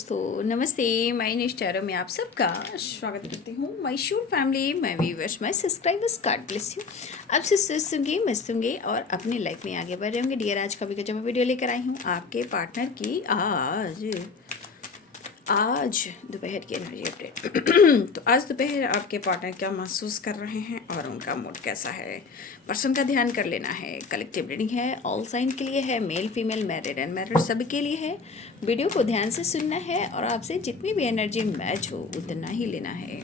दोस्तों, नमस्ते। मैं निष्ठारा में आप सबका स्वागत करती हूँ। माय शूर family, my viewers, my subscribers, God bless you. आपसे सुनूंगी, मस्त होंगे और अपनी लाइफ में आगे बढ़ रहे होंगे। डियर, आज का भी जो मैं वीडियो लेकर आई हूँ आपके पार्टनर की आज दोपहर की एनर्जी अपडेट। तो आज दोपहर आपके पार्टनर क्या महसूस कर रहे हैं और उनका मूड कैसा है, पर्सन का ध्यान कर लेना है। कलेक्टिव रीडिंग है, ऑल साइन के लिए है, male female married and married सभी के लिए है। वीडियो को ध्यान से सुनना है और आपसे जितनी भी एनर्जी मैच हो उतना ही लेना है।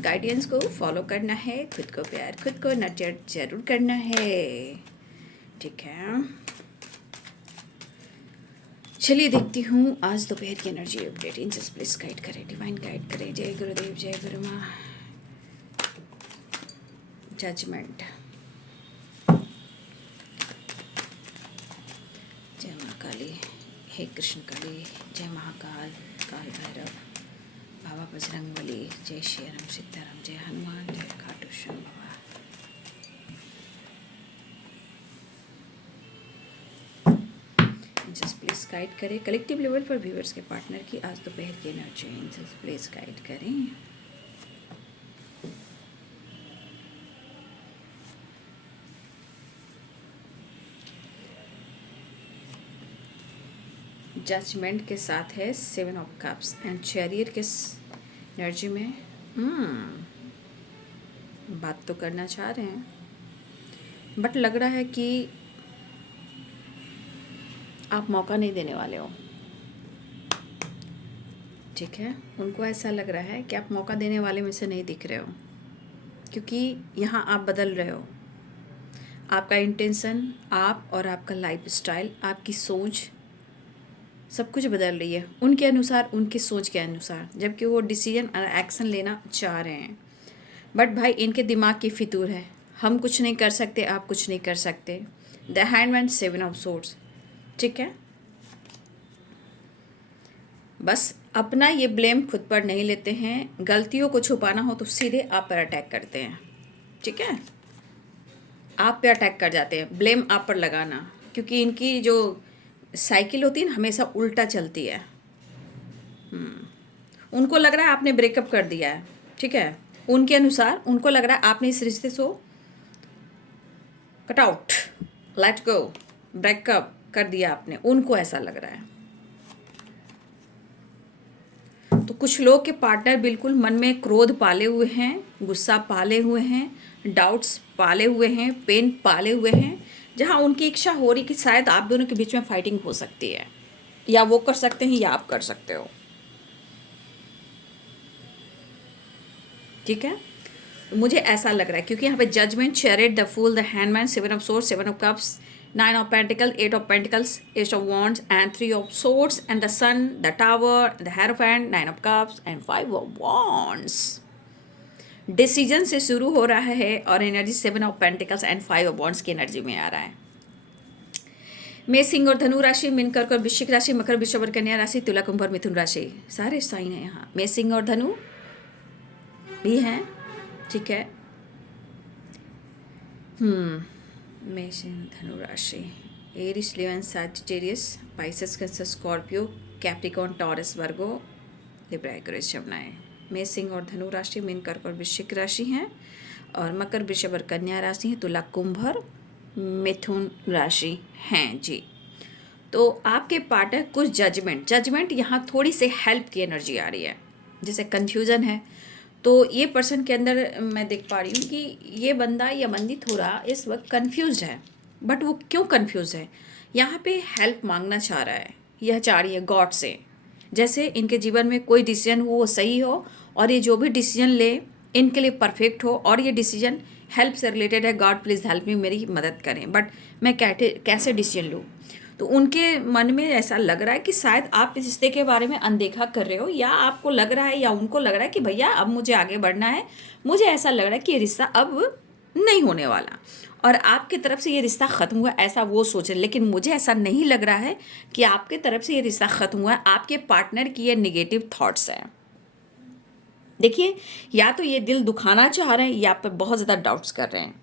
गाइडेंस को फॉलो करना है, खुद को प्यार, खुद को नर्चर जरूर करना है। ठीक है, चलिए देखती हूँ आज दोपहर की एनर्जी अपडेट। इंजस प्लीज गाइड करें, डिवाइन गाइड करें। जय गुरुदेव, जय गुरु माँ। जजमेंट। जय माँ काली, हे कृष्ण काली, जय महाकाल, काल भैरव, बाबा बजरंगबली, जय श्री राम सीताराम, जय हनुमान, जय खाटू श्याम बाबा। जस्ट प्लीज गाइड करें कलेक्टिव लेवल पर व्यूअर्स के पार्टनर की आज दोपहर की एनर्जी। जस्ट प्लीज गाइड करें। जजमेंट के साथ है 7 ऑफ कप्स एंड चैरियर के एनर्जी में बात तो करना चाह रहे हैं, बट लग रहा है कि आप मौका नहीं देने वाले हो। ठीक है, उनको ऐसा लग रहा है कि आप मौका देने वाले में से नहीं दिख रहे हो, क्योंकि यहाँ आप बदल रहे हो। आपका इंटेंशन, आप और आपका लाइफ स्टाइल, आपकी सोच, सब कुछ बदल रही है उनके अनुसार, उनकी सोच के अनुसार, जबकि वो डिसीजन और एक्शन लेना चाह रहे हैं। बट भाई, इनके दिमाग की फितूर है, हम कुछ नहीं कर सकते, आप कुछ नहीं कर सकते। The hanged man, 7 of swords. ठीक है, बस अपना ये ब्लेम खुद पर नहीं लेते हैं। गलतियों को छुपाना हो तो सीधे आप पर अटैक करते हैं। ठीक है, आप पे अटैक कर जाते हैं, ब्लेम आप पर लगाना, क्योंकि इनकी जो साइकिल होती है ना, हमेशा उल्टा चलती है। उनको लग रहा है आपने ब्रेकअप कर दिया है। ठीक है, उनके अनुसार उनको लग रहा है आपने इस रिश्ते से cut out, let go, breakup कर दिया आपने। उनको ऐसा लग रहा है। तो कुछ लोग के पार्टनर बिल्कुल मन में क्रोध पाले हुए हैं, गुस्सा पाले हुए हैं, डाउट्स पाले हुए हैं, पेन पाले हुए हैं, जहां उनकी इच्छा हो रही कि शायद आप दोनों के बीच में फाइटिंग हो सकती है, या वो कर सकते हैं या आप कर सकते हो। ठीक है, मुझे ऐसा लग रहा है, क्योंकि यहाँ पे judgement, chariot, the fool, the hanged man, 7 of swords, 7 of cups, 9 of pentacle, 8 of pentacles, 8 of wands and 3 of swords and the sun, the tower, the hierophant, 9 of cups and 5 of wands. Decision से शुरू हो रहा है और energy 7 of pentacles and 5 of wands की energy में आ रहा है। मेष, सिंह और धनु राशि, मीन, कर्क और वृश्चिक राशि, मकर, वृषभ और कन्या राशि, तुला, कुंभ और मिथुन राशि, सारे साइन है यहाँ। मेष, सिंह और धनु भी हैं। ठीक है, मेष, धनु राशि, Aries, Leo, Sagittarius, Pisces, Cancer, Scorpio, Capricorn, Taurus, Virgo, Libra, Aquarius, जमुनाएं। मेष, सिंह और धनु राशि, मीन, कर्क और वृश्चिक राशि हैं, और मकर, वृषभ और कन्या राशि हैं, तुला, कुंभ और मिथुन राशि हैं जी। तो आपके पार्टनर कुछ जजमेंट यहाँ थोड़ी सी हेल्प की एनर्जी आ रही है, जैसे कन्फ्यूज़न है। तो ये पर्सन के अंदर मैं देख पा रही हूँ कि ये बंदा या बंदी थोड़ा इस वक्त कन्फ्यूज़ है। बट वो क्यों कन्फ्यूज़ है, यहाँ पे हेल्प मांगना चाह रहा है, यह चाह रही है गॉड से। जैसे इनके जीवन में कोई डिसीजन हो वो सही हो, और ये जो भी डिसीजन ले इनके लिए परफेक्ट हो, और ये डिसीजन हेल्प से रिलेटेड है। गॉड प्लीज़ हेल्प मी, मेरी मदद करें, बट मैं कैसे डिसीजन लूँ। तो उनके मन में ऐसा लग रहा है कि शायद आप इस रिश्ते के बारे में अनदेखा कर रहे हो, या आपको लग रहा है या उनको लग रहा है कि भैया अब मुझे आगे बढ़ना है, मुझे ऐसा लग रहा है कि ये रिश्ता अब नहीं होने वाला, और आपकी तरफ से ये रिश्ता ख़त्म हुआ, ऐसा वो सोच रहे। लेकिन मुझे ऐसा नहीं लग रहा है कि आपकी तरफ से ये रिश्ता ख़त्म हुआ है। आपके पार्टनर की ये निगेटिव थॉट्स हैं। देखिए, या तो ये दिल दुखाना चाह रहे हैं, या आप पे बहुत ज़्यादा डाउट्स कर रहे हैं,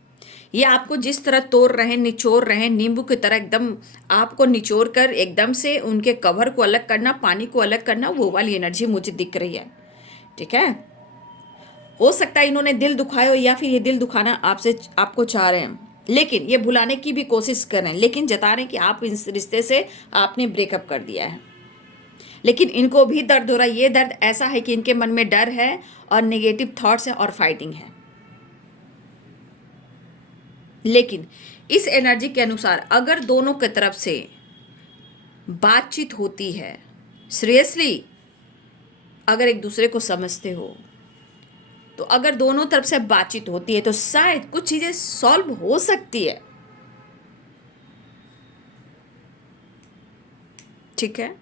ये आपको जिस तरह तोड़ रहे हैं, निचोड़ रहे हैं, नींबू की तरह एकदम आपको निचोड़ कर एकदम से उनके कवर को अलग करना, पानी को अलग करना, वो वाली एनर्जी मुझे दिख रही है। ठीक है, हो सकता है इन्होंने दिल दुखाया हो, या फिर ये दिल दुखाना आपको चाह रहे हैं, लेकिन ये भुलाने की भी कोशिश कर रहे हैं, लेकिन जता रहे हैं कि आप इस रिश्ते से आपने ब्रेकअप कर दिया है। लेकिन इनको भी दर्द हो रहा है। ये दर्द ऐसा है कि इनके मन में डर है और नेगेटिव थॉट्स है और फाइटिंग है। लेकिन इस एनर्जी के अनुसार अगर दोनों की तरफ से बातचीत होती है, सीरियसली अगर एक दूसरे को समझते हो, तो अगर दोनों तरफ से बातचीत होती है तो शायद कुछ चीजें सॉल्व हो सकती है। ठीक है,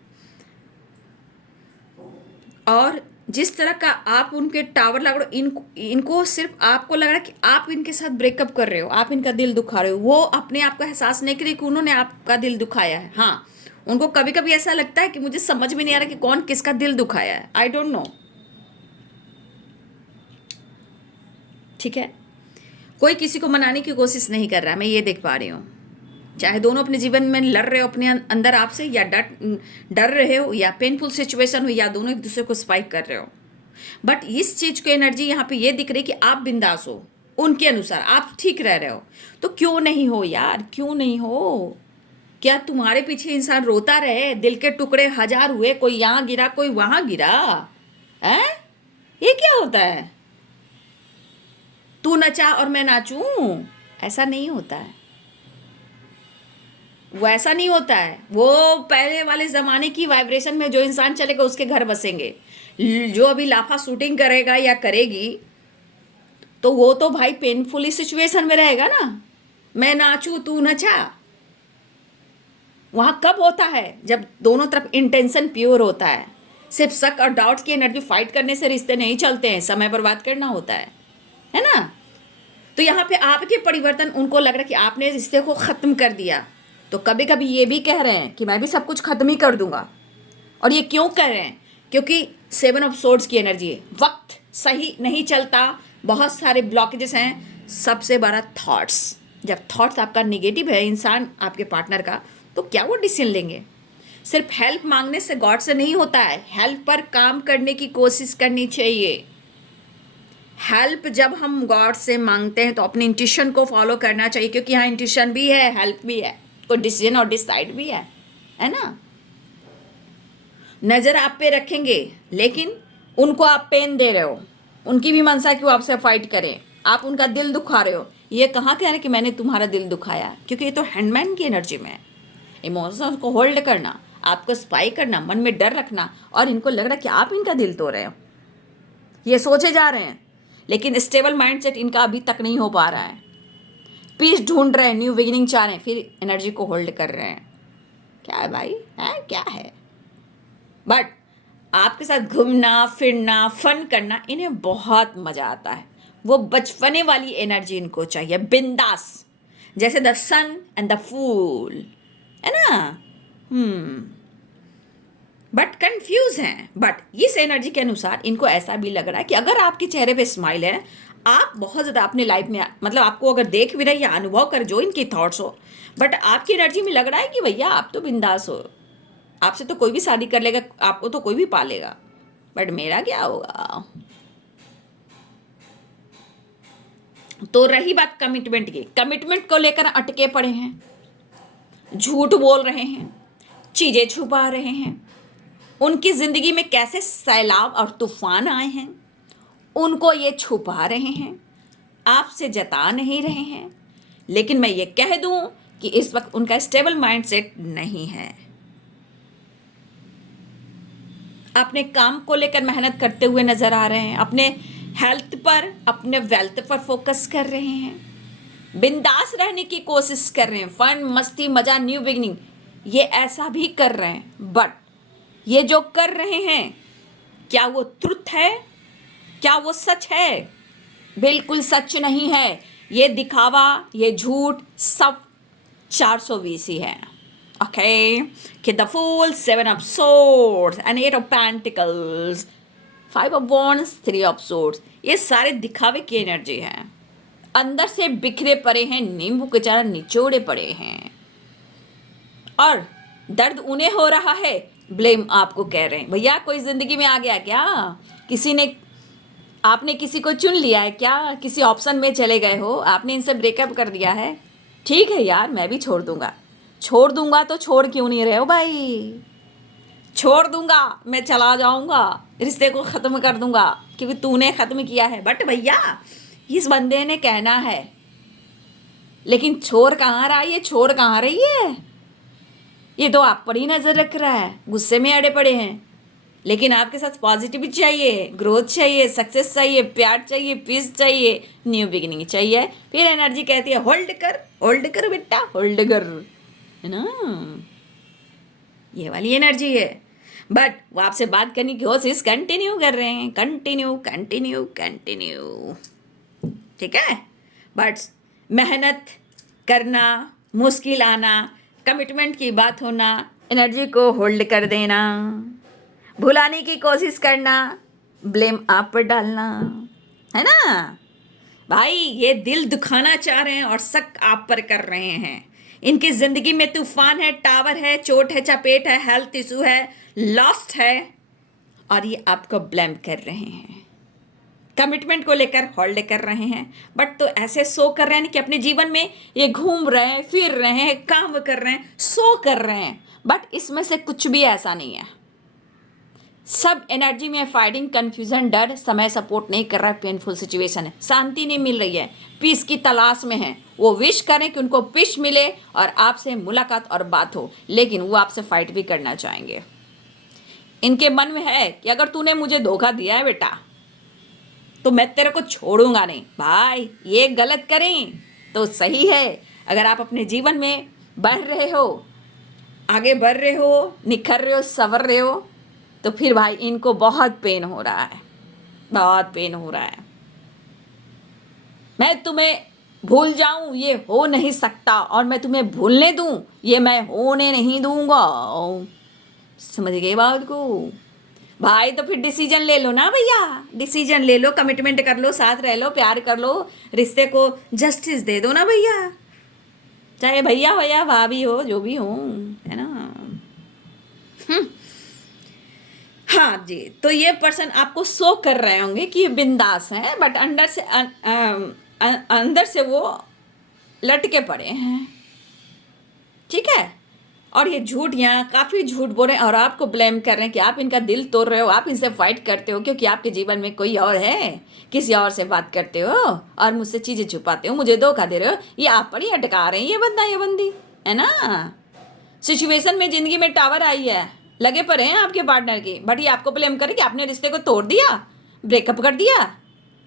और जिस तरह का आप उनके टावर लग रहे हो, इनको सिर्फ आपको लग रहा है कि आप इनके साथ ब्रेकअप कर रहे हो, आप इनका दिल दुखा रहे हो। वो अपने आप का एहसास नहीं कर रही कि उन्होंने आपका दिल दुखाया है। हाँ, उनको कभी कभी ऐसा लगता है कि मुझे समझ में नहीं आ रहा कि कौन किसका दिल दुखाया है। I don't know. ठीक है, कोई किसी को मनाने की कोशिश नहीं कर रहा, मैं ये देख पा रही हूँ। चाहे दोनों अपने जीवन में लड़ रहे हो अपने अंदर आपसे, या डर रहे हो, या पेनफुल सिचुएशन हो, या दोनों एक दूसरे को स्पाइक कर रहे हो, बट इस चीज की एनर्जी यहाँ पे ये दिख रही कि आप बिंदास हो, उनके अनुसार आप ठीक रह रहे हो। तो क्यों नहीं हो यार, क्यों नहीं हो? क्या तुम्हारे पीछे इंसान रोता रहे? दिल के टुकड़े हजार हुए, कोई यहाँ गिरा कोई वहां गिरा है? ये क्या होता है? तू नचा और मैं नाचूं? ऐसा नहीं होता है, वो ऐसा नहीं होता है। वो पहले वाले ज़माने की वाइब्रेशन में जो इंसान चलेगा उसके घर बसेंगे। जो अभी लाफा शूटिंग करेगा या करेगी तो वो तो भाई पेनफुली सिचुएशन में रहेगा ना। मैं नाचूं तू नचा, वहाँ कब होता है? जब दोनों तरफ इंटेंशन प्योर होता है। सिर्फ शक और डाउट की एनर्जी फाइट करने से रिश्ते नहीं चलते हैं, समय बर्बाद करना होता है ना। तो यहाँ पे आपके परिवर्तन उनको लग रहा है कि आपने रिश्ते को ख़त्म कर दिया, तो कभी कभी ये भी कह रहे हैं कि मैं भी सब कुछ ख़त्म ही कर दूंगा। और ये क्यों कह रहे हैं? क्योंकि 7 ऑफ सोर्ड्स की एनर्जी है। वक्त सही नहीं चलता, बहुत सारे ब्लॉकेजेस हैं। सबसे बड़ा थॉट्स, जब थॉट्स आपका निगेटिव है इंसान आपके पार्टनर का, तो क्या वो डिसीजन लेंगे? सिर्फ हेल्प मांगने से गॉड से नहीं होता है, हेल्प पर काम करने की कोशिश करनी चाहिए। हेल्प जब हम गॉड से मांगते हैं तो अपनी इंट्यूशन को फॉलो करना चाहिए, क्योंकि यहाँ इंट्यूशन भी है, हेल्प भी है, कोई डिसीजन और डिसाइड भी है ना। नज़र आप पे रखेंगे, लेकिन उनको आप पेन दे रहे हो। उनकी भी मनसा कि वो आपसे फाइट करें, आप उनका दिल दुखा रहे हो। ये कहाँ कह रहे कि मैंने तुम्हारा दिल दुखाया? क्योंकि ये तो हैंडमैन की एनर्जी में है। इमोशंस को होल्ड करना, आपको स्पाई करना, मन में डर रखना, और इनको लग रहा है कि आप इनका दिल तोड़ रहे हो। ये सोचे जा रहे हैं, लेकिन स्टेबल माइंडसेट इनका अभी तक नहीं हो पा रहा है। पीस ढूंढ रहे हैं, न्यू बिगिनिंग चाह रहे हैं, फिर एनर्जी को होल्ड कर रहे हैं। क्या है भाई, है क्या है? बट आपके साथ घूमना फिरना फन करना इन्हें बहुत मजा आता है। वो बचपने वाली एनर्जी इनको चाहिए, बिंदास, जैसे the sun and the fool, है ना। बट कंफ्यूज हैं। बट इस एनर्जी के अनुसार इनको ऐसा भी लग रहा है कि अगर आपके चेहरे पे स्माइल है, आप बहुत ज़्यादा अपनी लाइफ में, मतलब आपको अगर देख भी रहे या अनुभव कर जो इनकी थॉट्स हो, बट आपकी एनर्जी में लग रहा है कि भैया आप तो बिंदास हो, आपसे तो कोई भी शादी कर लेगा, आपको तो कोई भी पालेगा, बट मेरा क्या होगा? तो रही बात कमिटमेंट की, कमिटमेंट को लेकर अटके पड़े हैं, झूठ बोल रहे हैं, चीज़ें छुपा रहे हैं। उनकी ज़िंदगी में कैसे सैलाब और तूफान आए हैं, उनको ये छुपा रहे हैं, आपसे जता नहीं रहे हैं। लेकिन मैं ये कह दूं कि इस वक्त उनका स्टेबल माइंडसेट नहीं है। अपने काम को लेकर मेहनत करते हुए नजर आ रहे हैं, अपने हेल्थ पर, अपने वेल्थ पर फोकस कर रहे हैं, बिंदास रहने की कोशिश कर रहे हैं, फन मस्ती मजा न्यू बिगिनिंग ये ऐसा भी कर रहे हैं। बट ये जो कर रहे हैं, क्या वो ट्रुथ है? क्या वो सच है? बिल्कुल सच नहीं है। ये दिखावा, ये झूठ सब 420 ही है। ओके, कि the fool, 7 of swords and 8 of pentacles, 5 of wands, 3 of swords, ये सारे दिखावे की एनर्जी है। अंदर से बिखरे पड़े हैं, नींबू की तरह निचोड़े पड़े हैं, और दर्द उन्हें हो रहा है, ब्लेम आपको कर रहे हैं। भैया कोई ज़िंदगी में आ गया क्या? किसी ने, आपने किसी को चुन लिया है क्या? किसी ऑप्शन में चले गए हो? आपने इनसे ब्रेकअप कर दिया है? ठीक है यार, मैं भी छोड़ दूंगा तो छोड़ क्यों नहीं रहे हो भाई? छोड़ दूंगा, मैं चला जाऊंगा, रिश्ते को ख़त्म कर दूंगा क्योंकि तूने ख़त्म किया है। बट भैया इस बंदे ने कहना है, लेकिन छोड़ कहाँ रहा है? ये छोड़ कहाँ रही है? ये तो आप पर ही नज़र रख रहा है, गुस्से में अड़े पड़े हैं। लेकिन आपके साथ पॉजिटिविटी चाहिए, ग्रोथ चाहिए, सक्सेस चाहिए, प्यार चाहिए, पीस चाहिए, न्यू बिगिनिंग चाहिए। फिर एनर्जी कहती है होल्ड कर बेटा, होल्ड कर, है ना? ये वाली एनर्जी है। बट वो आपसे बात करने की कोशिश कंटिन्यू कर रहे हैं, कंटिन्यू, ठीक है? बट मेहनत करना, मुश्किल आना, कमिटमेंट की बात होना, एनर्जी को होल्ड कर देना, भुलाने की कोशिश करना, ब्लेम आप पर डालना, है ना भाई? ये दिल दुखाना चाह रहे हैं और शक आप पर कर रहे हैं। इनकी जिंदगी में तूफान है, टावर है, चोट है, चपेट है, हेल्थ इशू है, लॉस्ट है, और ये आपको ब्लेम कर रहे हैं। कमिटमेंट को लेकर होल्ड कर रहे हैं, बट तो ऐसे शो कर रहे हैं कि अपने जीवन में ये घूम रहे हैं, फिर रहे हैं, काम कर रहे हैं, शो कर रहे हैं, बट इसमें से कुछ भी ऐसा नहीं है। सब एनर्जी में फाइटिंग, कंफ्यूजन, डर, समय सपोर्ट नहीं कर रहा है, पेनफुल सिचुएशन है, शांति नहीं मिल रही है, पीस की तलाश में है। वो विश करें कि उनको पीस मिले और आपसे मुलाकात और बात हो, लेकिन वो आपसे फाइट भी करना चाहेंगे। इनके मन में है कि अगर तूने मुझे धोखा दिया है बेटा, तो मैं तेरे को छोड़ूंगा नहीं। भाई ये गलत करें तो सही है। अगर आप अपने जीवन में बढ़ रहे हो, आगे बढ़ रहे हो, निखर रहे हो, संवर रहे हो, तो फिर भाई इनको बहुत पेन हो रहा है, बहुत पेन हो रहा है। मैं तुम्हें भूल जाऊं ये हो नहीं सकता, और मैं तुम्हें भूलने दूं ये मैं होने नहीं दूंगा। समझ गए बात को? भाई तो फिर डिसीजन ले लो ना भैया, डिसीजन ले लो, कमिटमेंट कर लो, साथ रह लो, प्यार कर लो, रिश्ते को जस्टिस दे दो ना भैया। चाहे भैया हो या भाभी हो, जो भी हो, है ना? हाँ जी, तो ये पर्सन आपको शो कर रहे होंगे कि ये बिंदास है, बट अंदर से वो लटके पड़े हैं, ठीक है? और ये झूठ, यहाँ काफ़ी झूठ बोल रहे हैं और आपको ब्लेम कर रहे हैं कि आप इनका दिल तोड़ रहे हो, आप इनसे फाइट करते हो क्योंकि आपके जीवन में कोई और है, किसी और से बात करते हो और मुझसे चीज़ें छुपाते हो, मुझे धोखा दे रहे हो। ये आप पर ही अटका रहे हैं, ये बंदा ये बंदी, है ना? सिचुएशन में ज़िंदगी में टावर आई है, लगे पड़े हैं आपके पार्टनर की, बट ये आपको ब्लेम करे कि आपने रिश्ते को तोड़ दिया, ब्रेकअप कर दिया।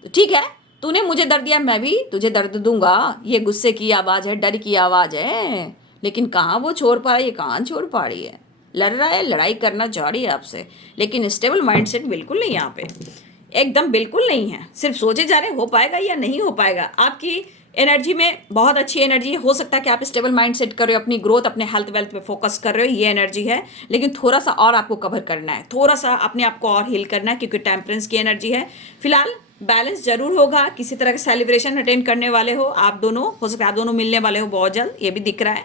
तो ठीक है, तूने मुझे दर्द दिया, मैं भी तुझे दर्द दूंगा। ये गुस्से की आवाज़ है, डर की आवाज़ है, लेकिन कहाँ वो छोड़ पा रही है, कहाँ छोड़ पा रही है? लड़ रहा है, लड़ाई करना चाह रही है आपसे, लेकिन स्टेबल माइंडसेट बिल्कुल नहीं यहाँ पे, एकदम बिल्कुल नहीं है। सिर्फ सोचे जा रहे हो पाएगा या नहीं हो पाएगा। आपकी एनर्जी में बहुत अच्छी एनर्जी हो सकता है कि आप स्टेबल माइंड सेट कर रहे हो, अपनी ग्रोथ, अपने हेल्थ वेल्थ पे फोकस कर रहे हो, ये एनर्जी है। लेकिन थोड़ा सा और आपको कवर करना है, थोड़ा सा अपने आप को और हील करना है, क्योंकि टेम्परेंस की एनर्जी है। फिलहाल बैलेंस जरूर होगा, किसी तरह का सेलिब्रेशन अटेंड करने वाले हो आप दोनों, हो सकता है आप दोनों मिलने वाले हो बहुत जल्द, ये भी दिख रहा है।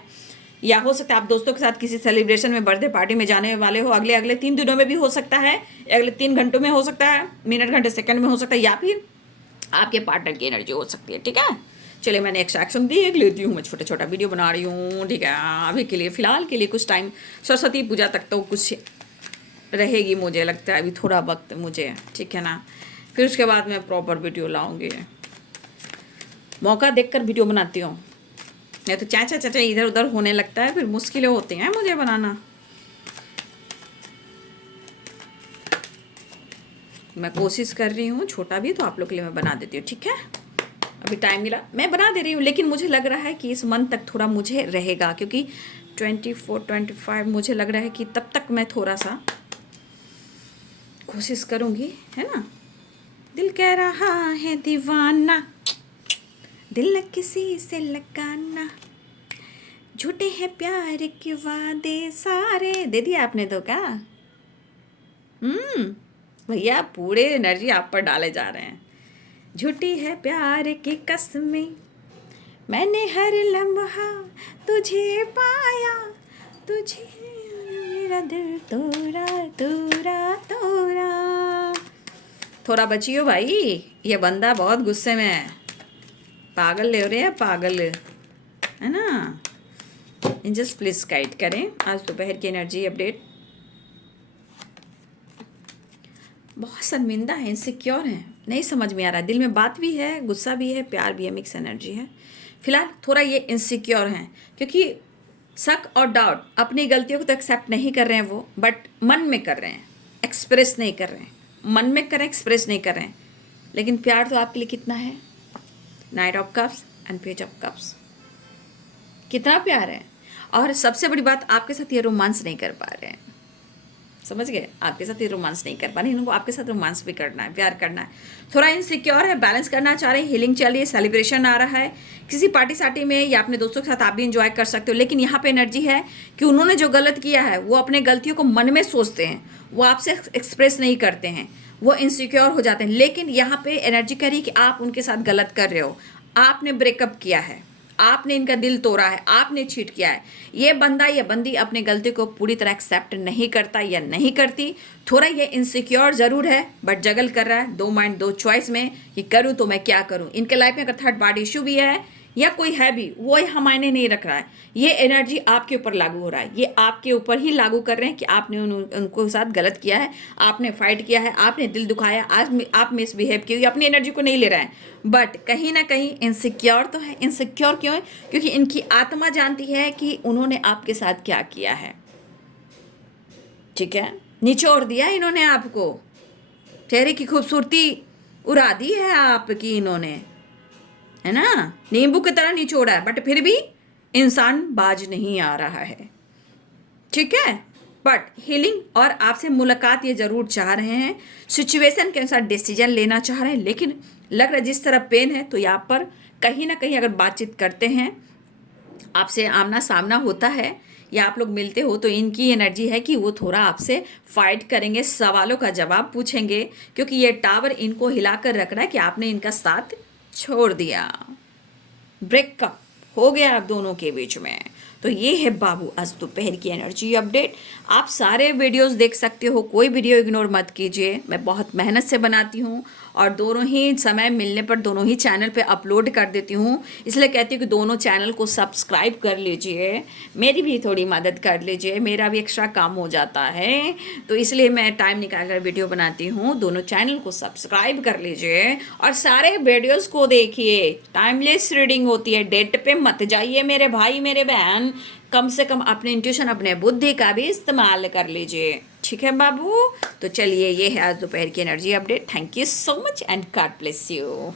या हो सकता है आप दोस्तों के साथ किसी सेलिब्रेशन में, बर्थडे पार्टी में जाने वाले हो, अगले 3 दिनों में भी हो सकता है, अगले 3 घंटों में हो सकता है, मिनट घंटे सेकंड में हो सकता है, या फिर आपके पार्टनर की एनर्जी हो सकती है, ठीक है? चलिए मैंने एक्शन देख लेती हूँ, मैं छोटा वीडियो बना रही हूँ, ठीक है? अभी के लिए, फ़िलहाल के लिए कुछ टाइम, सरस्वती पूजा तक तो कुछ रहेगी मुझे लगता है, अभी थोड़ा वक्त मुझे, ठीक है ना? फिर उसके बाद मैं प्रॉपर वीडियो लाऊंगी, मौका देखकर वीडियो बनाती हूँ, नहीं तो चाचा इधर उधर होने लगता है, फिर मुश्किलें होती हैं मुझे बनाना। मैं कोशिश कर रही हूँ, छोटा भी तो आप लोग के लिए मैं बना देती हूँ, ठीक है? अभी टाइम मिला मैं बना दे रही हूँ, लेकिन मुझे लग रहा है कि इस मंथ तक थोड़ा मुझे रहेगा, क्योंकि 24-25 मुझे लग रहा है कि तब तक मैं थोड़ा सा कोशिश करूँगी, है ना? दिल कह रहा है दीवाना, दिल न किसी से लगाना, झूठे हैं प्यार के वादे सारे, दे दिया आपने तो क्या? भैया पूरे एनर्जी आप पर डाले जा रहे हैं, झूठी है प्यार की कसमें, मैंने हर लम्हा तुझे पाया, तुझे मेरा दिल तोड़ा तोड़ा तोड़ा। थोड़ा बचियो भाई, ये बंदा बहुत गुस्से में है, पागल ले रहे हैं पागल, है ना। जस्ट प्लीज गाइड करें आज दोपहर की एनर्जी अपडेट। बहुत शर्मिंदा है, इनसिक्योर हैं, नहीं समझ में आ रहा है, दिल में बात भी है, गुस्सा भी है, प्यार भी है, मिक्स एनर्जी है। फिलहाल थोड़ा ये इनसिक्योर हैं क्योंकि शक और डाउट, अपनी गलतियों को तो एक्सेप्ट नहीं कर रहे हैं वो, बट मन में कर रहे हैं, एक्सप्रेस नहीं कर रहे हैं। मन में कर रहे हैं, एक्सप्रेस नहीं कर रहे हैं। लेकिन प्यार तो आपके लिए कितना है, night of cups and page of cups, कितना प्यार है। और सबसे बड़ी बात, आपके साथ ये रोमांस नहीं कर पा रहे हैं, समझ गए, आपके साथ ये रोमांस नहीं कर पा रहे, इनको आपके साथ रोमांस भी करना है, प्यार करना है। थोड़ा इनसिक्योर है, बैलेंस करना चाह रहे हैं, हीलिंग चल रही है, सेलिब्रेशन आ रहा है, किसी पार्टी सार्टी में या अपने दोस्तों के साथ आप भी इंजॉय कर सकते हो। लेकिन यहाँ पे एनर्जी है कि उन्होंने जो गलत किया है वो अपने गलतियों को मन में सोचते हैं, वो आपसे एक्सप्रेस नहीं करते हैं, वो इनसिक्योर हो जाते हैं। लेकिन यहाँ पे एनर्जी कह रही है कि आप उनके साथ गलत कर रहे हो, आपने ब्रेकअप किया है, आपने इनका दिल तोड़ा है, आपने चीट किया है। ये बंदा या बंदी अपने गलती को पूरी तरह एक्सेप्ट नहीं करता या नहीं करती। थोड़ा ये इनसिक्योर ज़रूर है, बट जगल कर रहा है, दो माइंड दो चॉइस में, कि करूँ तो मैं क्या करूँ। इनके लाइफ में अगर थर्ड पार्टी इशू भी है या कोई है भी, वो यहाँ मायने नहीं रख रहा है। ये एनर्जी आपके ऊपर लागू हो रहा है, ये आपके ऊपर ही लागू कर रहे हैं कि आपने उनको साथ गलत किया है, आपने फाइट किया है, आपने दिल दुखाया, आज आप मिसबिहेव किए, अपनी एनर्जी को नहीं ले रहे हैं। बट कहीं ना कहीं इनसिक्योर तो है। इनसिक्योर क्यों है? क्योंकि इनकी आत्मा जानती है कि उन्होंने आपके साथ क्या किया है, ठीक है, निचोड़ दिया इन्होंने आपको, चेहरे की खूबसूरती उड़ा दी है आपकी इन्होंने, है ना, नींबू की तरह निचोड़ा है, बट फिर भी इंसान बाज नहीं आ रहा है, ठीक है। बट हीलिंग और आपसे मुलाकात ये जरूर चाह रहे हैं, सिचुएशन के अनुसार डिसीजन लेना चाह रहे हैं। लेकिन लग रहा है जिस तरह पेन है, तो यहाँ पर कहीं ना कहीं अगर बातचीत करते हैं, आपसे आमना सामना होता है या आप लोग मिलते हो, तो इनकी एनर्जी है कि वो थोड़ा आपसे फाइट करेंगे, सवालों का जवाब पूछेंगे, क्योंकि ये टावर इनको हिलाकर रख रहा है कि आपने इनका साथ छोड़ दिया, ब्रेकअप हो गया आप दोनों के बीच में। तो ये है बाबू आज दोपहर की एनर्जी अपडेट। आप सारे वीडियोस देख सकते हो, कोई वीडियो इग्नोर मत कीजिए, मैं बहुत मेहनत से बनाती हूँ और दोनों ही समय मिलने पर दोनों ही चैनल पे अपलोड कर देती हूँ। इसलिए कहती हूँ कि दोनों चैनल को सब्सक्राइब कर लीजिए, मेरी भी थोड़ी मदद कर लीजिए, मेरा भी एक्स्ट्रा काम हो जाता है, तो इसलिए मैं टाइम निकाल कर वीडियो बनाती हूँ। दोनों चैनल को सब्सक्राइब कर लीजिए और सारे वीडियोज़ को देखिए, टाइमलेस रीडिंग होती है, डेट पे मत जाइए मेरे भाई मेरे बहन, कम से कम अपने इंट्यूशन अपने बुद्धि का भी इस्तेमाल कर लीजिए, ठीक है बाबू। तो चलिए, ये है आज दोपहर की energy update. Thank you so much and God bless you.